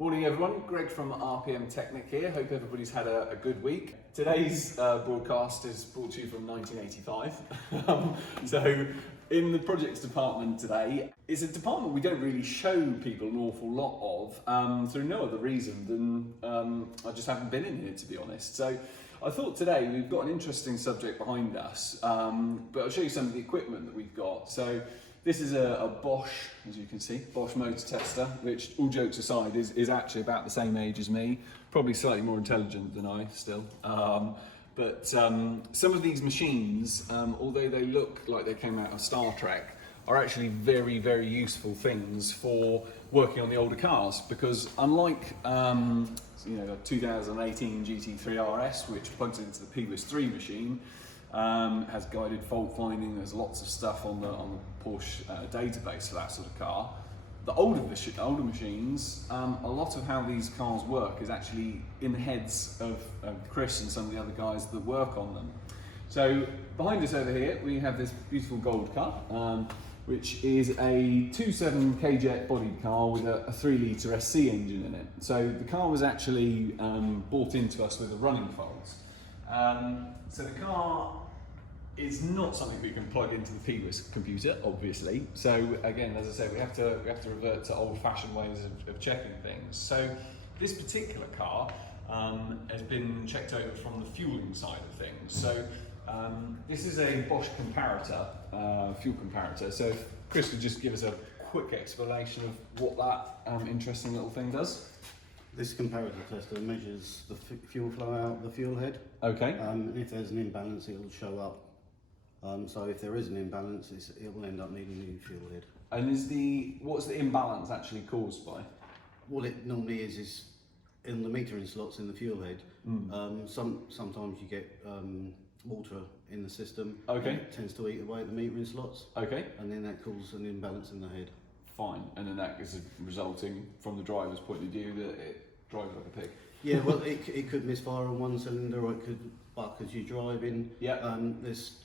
Morning everyone, Greg from RPM Technik here. Hope everybody's had a good week. Today's broadcast is brought to you from 1985. So in the projects department today, it's a department we don't really show people an awful lot of through no other reason than I just haven't been in here, to be honest. So I thought today we've got an interesting subject behind us, but I'll show you some of the equipment that we've got. So this is a Bosch, as you can see, Bosch motor tester, which, all jokes aside, is actually about the same age as me, probably slightly more intelligent than I still. But some of these machines, although they look like they came out of Star Trek, are actually very, very useful things for working on the older cars, because unlike a 2018 GT3 RS, which plugs into the PWIS3 machine, has guided fault finding. There's lots of stuff on the Porsche database for that sort of car. The older machines, a lot of how these cars work is actually in the heads of Chris and some of the other guys that work on them. So behind us over here we have this beautiful gold car, which is a 2.7 K-Jet bodied car with a 3 litre SC engine in it. So the car was actually bought into us with a running fault. So the car is not something we can plug into the PWIS computer, obviously. So again, as I say, we have to revert to old-fashioned ways of checking things. So this particular car has been checked over from the fueling side of things. So this is a Bosch Comparator, fuel comparator. So if Chris could just give us a quick explanation of what that interesting little thing does. This comparator tester measures the fuel flow out the fuel head. Okay. And if there's an imbalance, it will show up. So if there is an imbalance, it will end up needing a new fuel head. And what's the imbalance actually caused by? What it normally is in the metering slots in the fuel head. Sometimes you get water in the system. Okay. It tends to eat away at the metering slots. Okay. And then that causes an imbalance in the head. Fine, and then that is resulting from the driver's point of view that it drives like a pig. Yeah, well, it could misfire on one cylinder, or it could buck as you're driving. Yeah. There's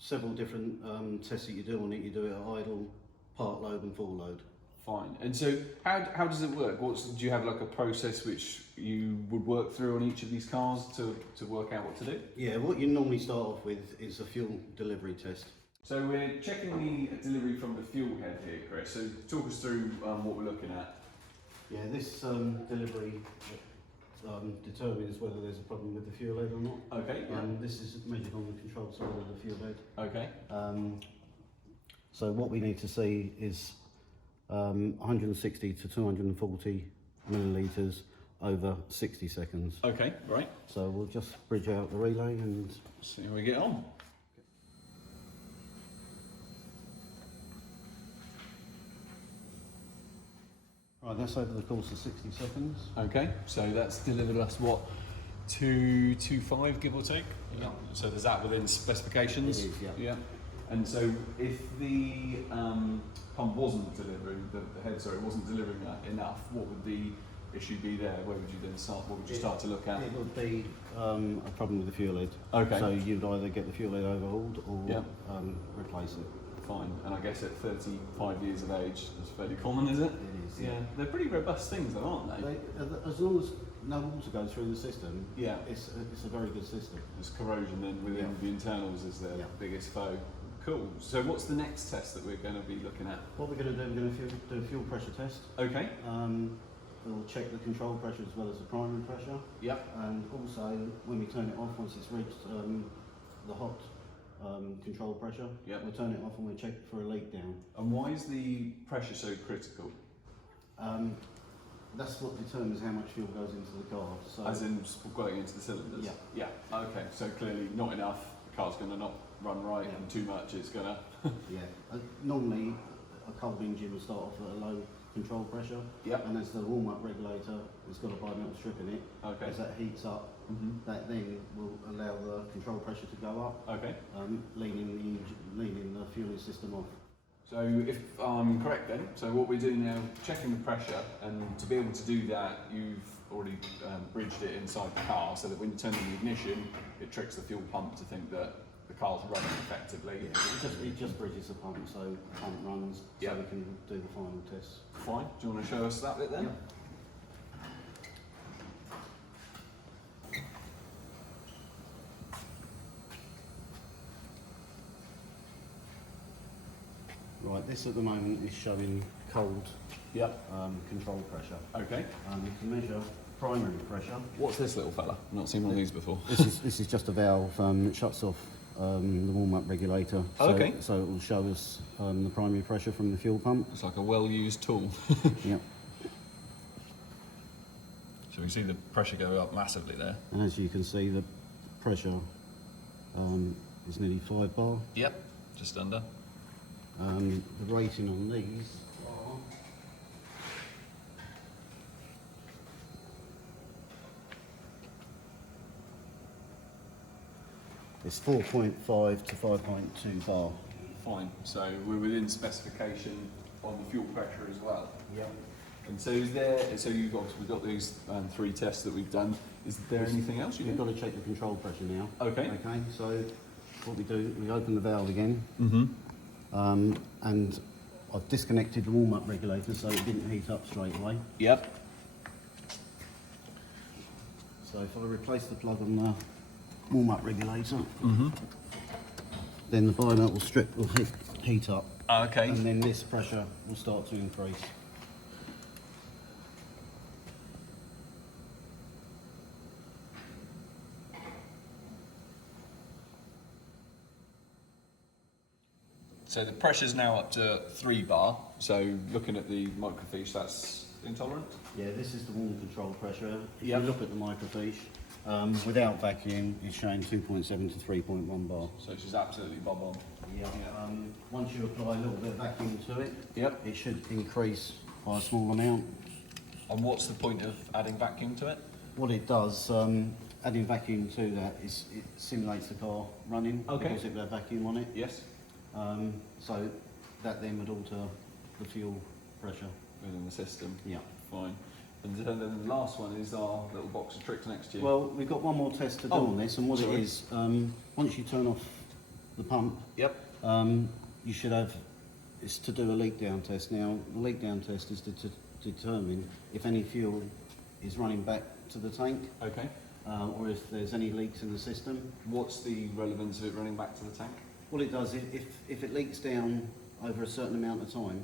several different tests that you do on it. You do it at idle, part load, and full load. Fine. And so, how does it work? Do you have like a process which you would work through on each of these cars to work out what to do? Yeah, what you normally start off with is a fuel delivery test. So we're checking the delivery from the fuel head here, Chris. So talk us through what we're looking at. Yeah, this delivery determines whether there's a problem with the fuel head or not. Okay. Yeah. This is measured on the control side of the fuel head. Okay. So what we need to see is 160 to 240 millilitres over 60 seconds. Okay, right. So we'll just bridge out the relay and see how we get on. Right, that's over the course of 60 seconds. Okay, so that's delivered us what, 225 give or take? Yeah. So there's that within specifications? It is, yeah. Yeah. And so if the pump wasn't delivering, the head, sorry, wasn't delivering enough, what would the issue be there? Where would you then start, what would you start to look at? It would be a problem with the fuel head. Okay. So you'd either get the fuel head overhauled or replace it. Fine, and I guess at 35 years of age, that's fairly common, is it? It is, yeah. They're pretty robust things though, aren't they? As long as no water goes through the system, yeah, it's a very good system. There's corrosion then within the internals is their biggest foe. Cool, so what's the next test that we're going to be looking at? What we're going to do, we're going to do a fuel pressure test. Okay. We'll check the control pressure as well as the primary pressure. Yep. And also, when we turn it off, once it's reached the hot control pressure, we'll turn it off and we'll check for a leak down. And why is the pressure so critical? That's what determines how much fuel goes into the car. So, as in going into the cylinders? Yeah. Yeah. Okay, so clearly not enough, the car's going to not run right, and too much it's going to... Yeah. Normally a cold engine will start off at a low control pressure, and as the warm-up regulator, it's got a bimetal strip in it. Okay. As that heats up, that then will allow the control pressure to go up. Okay. Leaning the fueling system off. So if I'm correct then, so what we're doing now, checking the pressure, and to be able to do that, you've already bridged it inside the car so that when you turn on the ignition, it tricks the fuel pump to think that the car's running effectively. Yeah, it just bridges the pump, so the pump runs, so we can do the final test. Fine. Do you want to show us that bit then? Right, this at the moment is showing cold control pressure. Okay. You can measure primary pressure. What's this little fella? I've not seen one of these before. This is just a valve. It shuts off the warm-up regulator. So, Okay. So it will show us the primary pressure from the fuel pump. It's like a well-used tool. Yep. So we see the pressure go up massively there. And as you can see, the pressure is nearly 5 bar. Yep, just under. The rating on these are it's 4.5 to 5.2 bar. Fine. So we're within specification on the fuel pressure as well. Yep. And so we've got these 3 tests that we've done. Is there anything else You've got to check the control pressure now. Okay. Okay. So what we do, we open the valve again. Mm-hmm. And I've disconnected the warm-up regulator so it didn't heat up straight away. Yep. So if I replace the plug on the warm-up regulator, then the bimetal strip will heat up. Okay. And then this pressure will start to increase. So the pressure's now up to 3 bar. So looking at the microfiche, that's intolerant? Yeah, this is the warm control pressure. If Yep. you look at the microfiche, without vacuum, it's showing 2.7 to 3.1 bar. So she's absolutely bob on. Yeah. Once you apply a little bit of vacuum to it, Yep. it should increase by a small amount. And what's the point of adding vacuum to it? What it does, adding vacuum to that is it simulates the car running Okay. because it will have vacuum on it. Yes. So that then would alter the fuel pressure. Within the system. Yeah. Fine. And then the last one is our little box of tricks next to you. Well, we've got one more test to do on this, and what sorry. it is, once you turn off the pump, Yep. you should have, it's to do a leak down test. Now, the leak down test is to determine if any fuel is running back to the tank, Okay. or if there's any leaks in the system. What's the relevance of it running back to the tank? What it does, if it leaks down over a certain amount of time,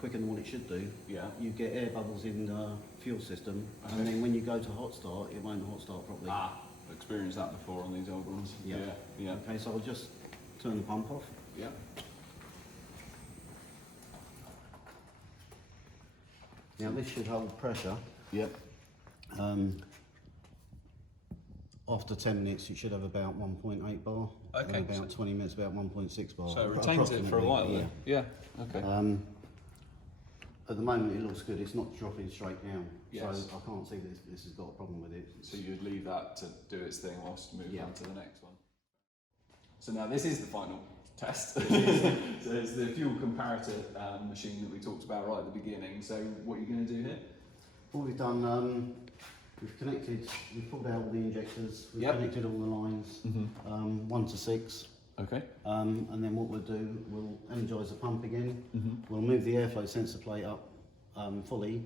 quicker than what it should do, Yeah. you get air bubbles in the fuel system, Okay. and then when you go to hot start, it won't hot start properly. I've experienced that before on these old ones. Yeah. Yeah. Okay, so I'll just turn the pump off. Yeah. Now this should hold pressure. Yep. After 10 minutes, you should have about 1.8 bar. Okay, And about 20 minutes, about 1.6 bar. So it retains it for a while then? Yeah. Okay. At the moment, it looks good. It's not dropping straight down. Yes. So I can't see this has got a problem with it. So you'd leave that to do its thing whilst moving Yeah. on to the next one. So now this is the final test. So it's the fuel comparator machine that we talked about right at the beginning. So what are you going to do here? What we've done, we've pulled out all the injectors, we've Yep. connected all the lines, 1 to 6. Okay. And then what we'll do, we'll energise the pump again. Mm-hmm. We'll move the airflow sensor plate up fully,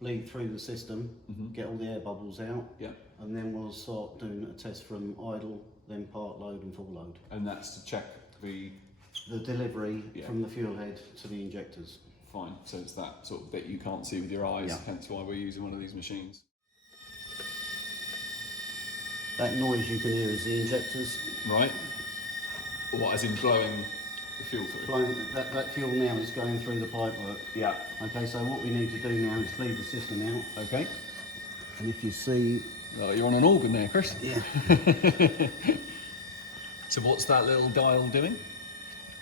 bleed through the system, get all the air bubbles out, Yeah. and then we'll start doing a test from idle, then part load and full load. And that's to check the delivery Yeah. from the fuel head to the injectors. fine. So it's that sort of bit you can't see with your eyes. Yeah. Hence why we're using one of these machines. That noise you can hear is the injectors. Right. What, as in blowing the fuel through? Flowing, that fuel now is going through the pipework. Yeah. Okay, so what we need to do now is leave the system out. Okay. And if you see, Oh, you're on an organ there, Chris. yeah, So what's that little dial doing?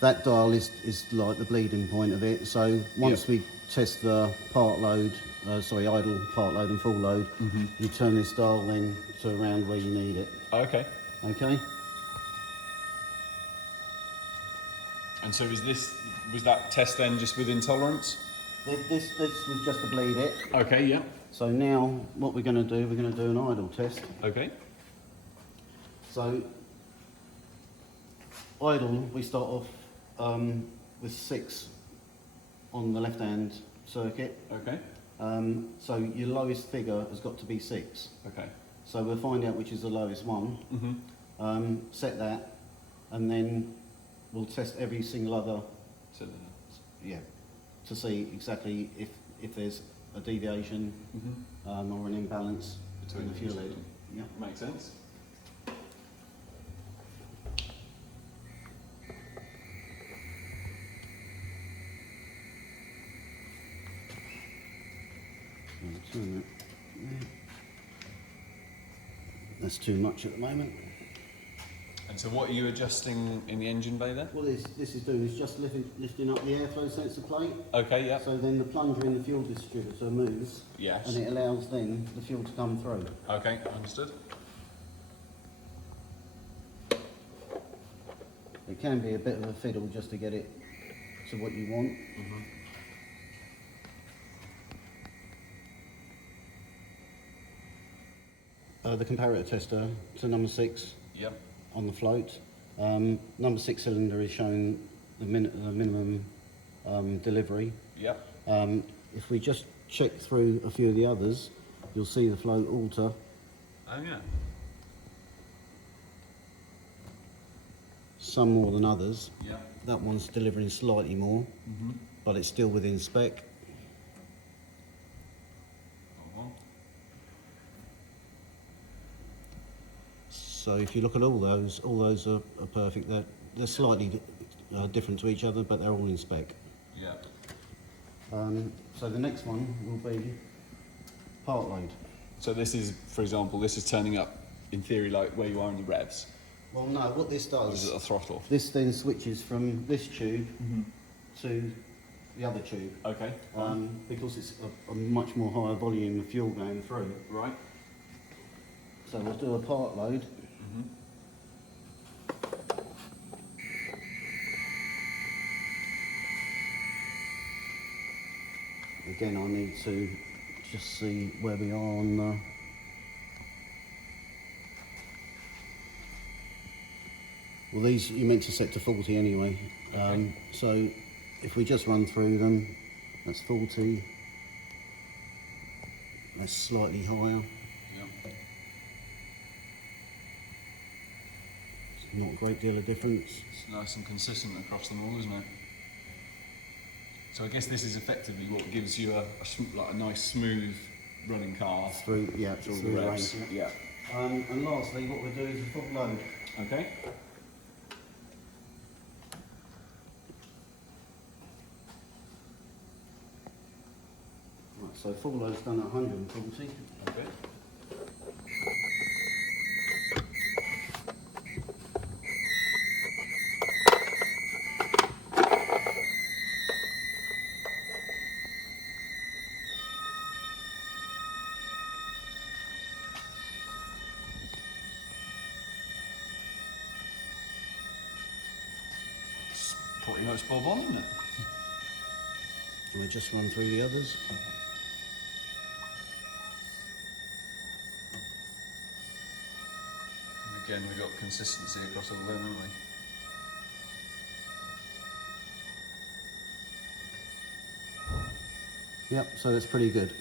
that dial is like the bleeding point of it. So once we test the part load, idle, part load and full load, you turn this dial then to around where you need it. Okay. Okay? And so was that test then just with intolerance? This was just to bleed it. Okay, yeah. So now what we're going to do, we're going to do an idle test. Okay. So idle, we start off with 6 on the left-hand circuit. Okay. So your lowest figure has got to be 6. Okay. So we'll find out which is the lowest one, Mm-hmm. set that, and then we'll test every single other So yeah, to see exactly if there's a deviation or an imbalance between the fuel head. Yeah, makes sense. I'll turn that there. That's too much at the moment. And so what are you adjusting in the engine bay there? What this is doing is just lifting up the airflow sensor plate. Okay, yeah. So then the plunger in the fuel distributor moves. Yes. And it allows then the fuel to come through. Okay, understood. It can be a bit of a fiddle just to get it to what you want. The comparator tester to number 6 on the float. Number 6 cylinder is showing the minimum delivery. If we just check through a few of the others, you'll see the float alter. Oh yeah. Some more than others. Yeah. That one's delivering slightly more, but it's still within spec. So if you look at all those are perfect. They're slightly different to each other, but they're all in spec. Yeah. So the next one will be part load. So this is, for example, this is turning up in theory like where you are in the revs. Well, no. What this Or does, is it a throttle? this then switches from this tube to the other tube. Okay. Because it's a much more higher volume of fuel going through. Right. So we'll do a part load. Again, I need to just see where we are on the... Well, these you're meant to set to 40 anyway. Okay. So if we just run through them, that's 40. That's slightly higher. Yeah. It's not a great deal of difference. It's nice and consistent across them all, isn't it? So I guess this is effectively what gives you a nice smooth running car Through the revs. range. Yeah. And lastly, what we'll do is a full load. Okay. Right, so full load's done at 140. Okay. It's pretty much bob on, isn't it? And we just run through the others. And again, we've got consistency across all of them, haven't we? Yep, so that's pretty good.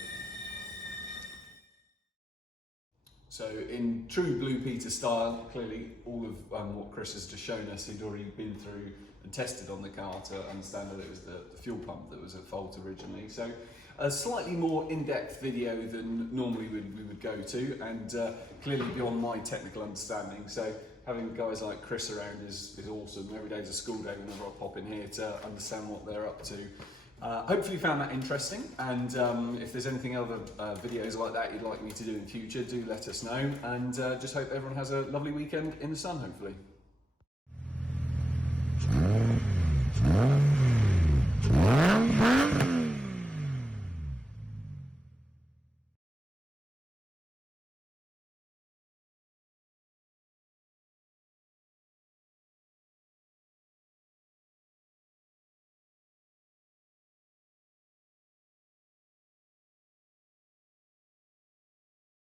So in true Blue Peter style, clearly all of what Chris has just shown us, he'd already been through and tested on the car to understand that it was the fuel pump that was at fault originally. So a slightly more in-depth video than normally we would go to, and clearly beyond my technical understanding. So having guys like Chris around is awesome. Every day's a school day whenever I pop in here to understand what they're up to. Hopefully you found that interesting, and if there's anything other videos like that you'd like me to do in future, do let us know, and just hope everyone has a lovely weekend in the sun, hopefully.